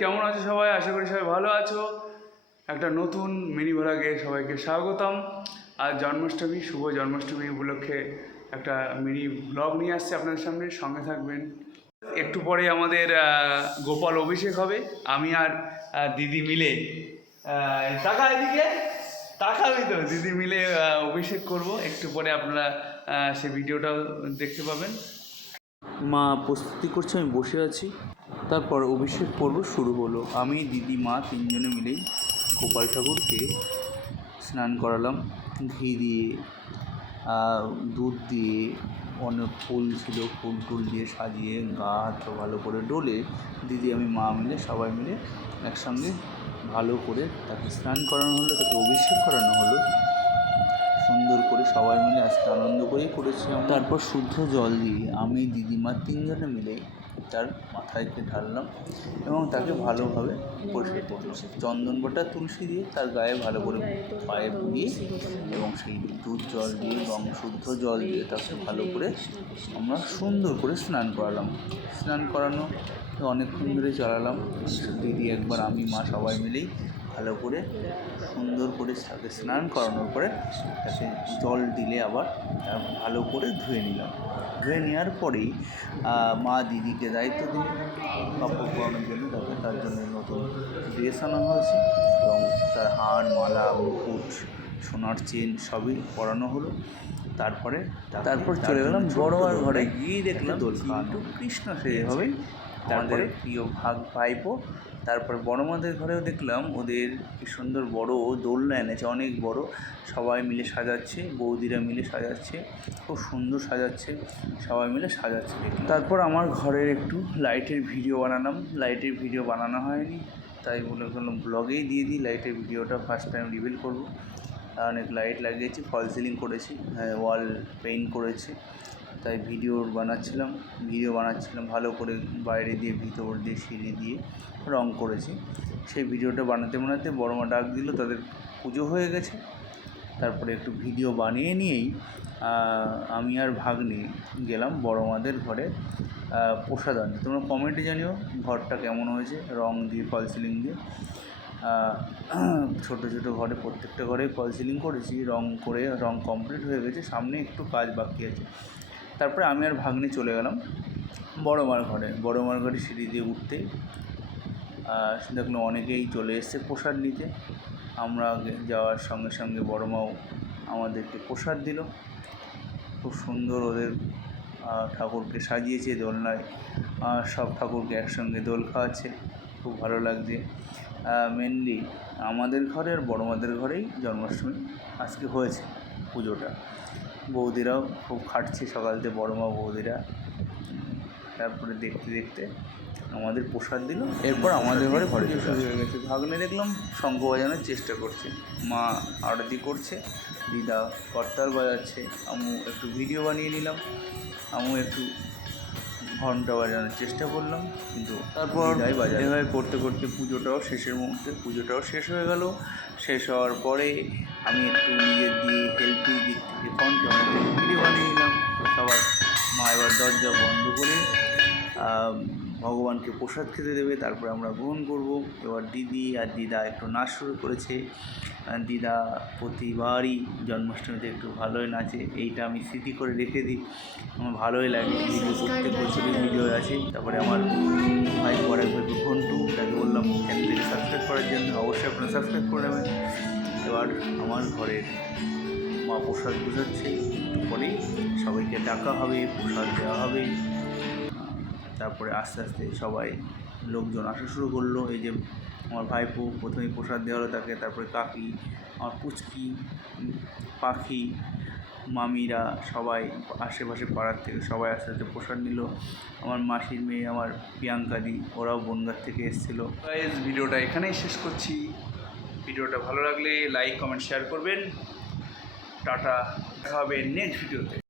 কেমন আছো সবাই? আশা করি সবাই ভালো আছো। একটা নতুন মিনি ভ্লগে সবাইকে স্বাগতম। আর জন্মাষ্টমী, শুভ জন্মাষ্টমী উপলক্ষে একটা মিনি ভ্লগ নিয়ে আসছে আপনাদের সামনে, সঙ্গে থাকবেন। একটু পরে আমাদের গোপাল অভিষেক হবে। আমি আর দিদি মিলে টাকা এদিকে। তাকাবি তো, দিদি মিলে অভিষেক করব। একটু পরে আপনারা সে ভিডিওটাও দেখতে পাবেন। মা, প্রস্তুতি করছে, আমি বসে আছি। তারপর অভিষেক পর্ব শুরু হলো। আমি, দিদি, মা তিনজনে মিলেই গোপাল ঠাকুরকে স্নান করালাম। ঘি দিয়ে দুধ দিয়ে, অনেক ফুল ছিল। ফুল টুল দিয়ে সাজিয়ে গা, হাত ভালো করে ডোলে দিদি, আমি, মা মিলে, সবাই মিলে একসঙ্গে ভালো করে তাকে স্নান করানো হলো, তাকে অভিষেক করানো হলো। সুন্দর করে সবাই মিলে আজকে আনন্দ করেই করেছিলাম তারপর শুদ্ধ জল দিয়ে আমি দিদিমা তিনজনে মিলে তার মাথায়কে ঢাললাম এবং তাকে ভালোভাবে পরিষ্কার করলাম। চন্দন বটা তুলসী দিয়ে তার গায়ে ভালো করে পায়ে বুলিয়ে এবং সেই দুধ জল দিয়ে এবং শুদ্ধ জল দিয়ে তাকে ভালো করে আমরা সুন্দর করে স্নান করালাম। স্নান করানো অনেকক্ষণ ধরে চালালাম। দিদি একবার, আমি, মা সবাই মিলেই ভালো করে সুন্দর করে তাকে স্নান করানোর পরে তাকে জল দিলে আবার ভালো করে ধুয়ে নিলাম। ধুয়ে নেওয়ার পরেই মা দিদিকে দায়িত্ব দিলেন কাপড় পরানোর জন্য তাকে তার জন্য নতুন ড্রেস আনা হয়েছে এবং তার হার মালা মুকুট সোনার চেন সবই পরানো হলো। তারপরে তারপর চলে গেলাম বড়োয়ার ঘরে। গিয়ে দেখলাম দোল কৃষ্ণ সেভাবেই আমাদের প্রিয় ভাগ ভাইপো তারপর বড় মাদের ঘরেও দেখলাম ওদের কি সুন্দর বড় দোলনা এনেছে, অনেক বড়। সবাই মিলে সাজাচ্ছে, বৌদিরা মিলে সাজাচ্ছে, খুব সুন্দর সাজাচ্ছে, সবাই মিলে সাজাচ্ছে তারপর আমার ঘরের একটু লাইটের ভিডিও বানালাম, লাইটের ভিডিও বানানো হয়নি, তাই বলে করলাম ব্লগেই দিয়ে দিই, লাইটের ভিডিওটা ফার্স্ট টাইম রিভিল করব। অনেক লাইট লাগিয়েছি ফল সিলিং করেছি ওয়াল পেইন্ট করেছি। তাই ভিডিও বানাচ্ছিলাম ভিডিও বানাচ্ছিলাম, ভালো করে বাইরে দিয়ে ভিতর দিয়ে সিঁড়ি দিয়ে রং করেছি। সেই ভিডিওটা বানাতে বানাতে বড় মা ডাক দিল, তাদের পুজো হয়ে গেছে। তারপরে একটু ভিডিও বানিয়ে নিয়েই আমি আর ভাগ্নে গেলাম বড় মাদের ঘরে প্রসাদ আনতে। তোমরা কমেন্টে জানিও ঘরটা কেমন হয়েছে, রং দিয়ে, ফল সিলিং দিয়ে। ছোটো ছোটো ঘরে, প্রত্যেকটা ঘরে ফল সিলিং করেছি, রং করে, রং কমপ্লিট হয়ে গেছে, সামনে একটু কাজ বাকি আছে। তারপরে আমি আর ভাগ্নে চলে গেলাম বড় মার ঘরে। বড় মার ঘরে সিঁড়ি দিয়ে উঠতে। দেখলাম অনেকেই চলে এসছে প্রসাদ নিতে। আমরা যাওয়ার সঙ্গে সঙ্গে বড় মাও আমাদেরকে প্রসাদ দিল। খুব সুন্দর ওদের ঠাকুরকে সাজিয়েছে দোলনায়। সব ঠাকুরকে একসঙ্গে দোল খাওয়াচ্ছে। খুব ভালো লাগছে। মেনলি আমাদের ঘরে আর বড় মাদের ঘরেই জন্মাষ্টমী আজকে হয়েছে পুজোটা। বৌদিরাও খুব খাটছে সকালতে বড় মা বৌদিরা। তারপরে দেখতে দেখতে আমাদের প্রসাদ দিল, এরপর আমাদের ঘরে ঘরে শুরু হয়ে গেছে ভাগ্নে দেখলাম শঙ্খ বাজানোর চেষ্টা করছে। মা আরতি করছে, দিদা করতাল বাজাচ্ছে। আমু একটু ভিডিও বানিয়ে নিলাম, আমু একটু ঘণ্টা বাজানোর চেষ্টা করলাম কিন্তু তারপর এভাবে করতে করতে পুজোটাও শেষের মুহূর্তে পুজোটাও শেষ হয়ে গেল। শেষ হওয়ার পরে আমি একটু নিজের দিয়ে হেল্পি দিক থেকে ফোন ক্যামেরা ভিডিও বানিয়ে নিলাম। সবার মা এবার দরজা বন্ধ করে ভগবানকে প্রসাদ খেতে দেবে তারপরে আমরা গ্রহণ করব। এবার দিদি আর দিদা একটু নাচ শুরু করেছে। দিদা প্রতিবারই জন্মাষ্টমীতে একটু ভালোই নাচে। এইটা আমি স্মৃতি করে রেখে দিই। আমার ভালোই লাগে। ভিডিও প্রত্যেক বছরই ভিডিও আছে। তারপরে আমার ভাই পরে ভাই ঘন্টু তাকে বললাম চ্যানেলটাকে সাবস্ক্রাইব করার জন্য। অবশ্যই আপনারা সাবস্ক্রাইব করে নেবেন। এবার আমার ঘরের মা প্রসাদ বোঝাচ্ছে একটু পরেই সবাইকে ডাকা হবে প্রসাদ দেওয়া হবে। তারপরে আস্তে আস্তে সবাই লোকজন আসা শুরু করল। এই যে আমার ভাইপো প্রথমেই প্রসাদ দেওয়া হলো তাকে, তারপরে কাকি, আমার পুচকি, পাখি, মামিরা সবাই আশেপাশে পাড়ার থেকে সবাই আস্তে আস্তে প্রসাদ নিল। আমার মাসির মেয়ে, আমার প্রিয়াঙ্কাদি ওরাও বনগাঁ থেকে এসেছিল। ভিডিওটা এখানেই শেষ করছি। ভিডিওটা ভালো লাগলে লাইক কমেন্ট শেয়ার করবেন। টাটা, দেখা হবে নেক্সট ভিডিওতে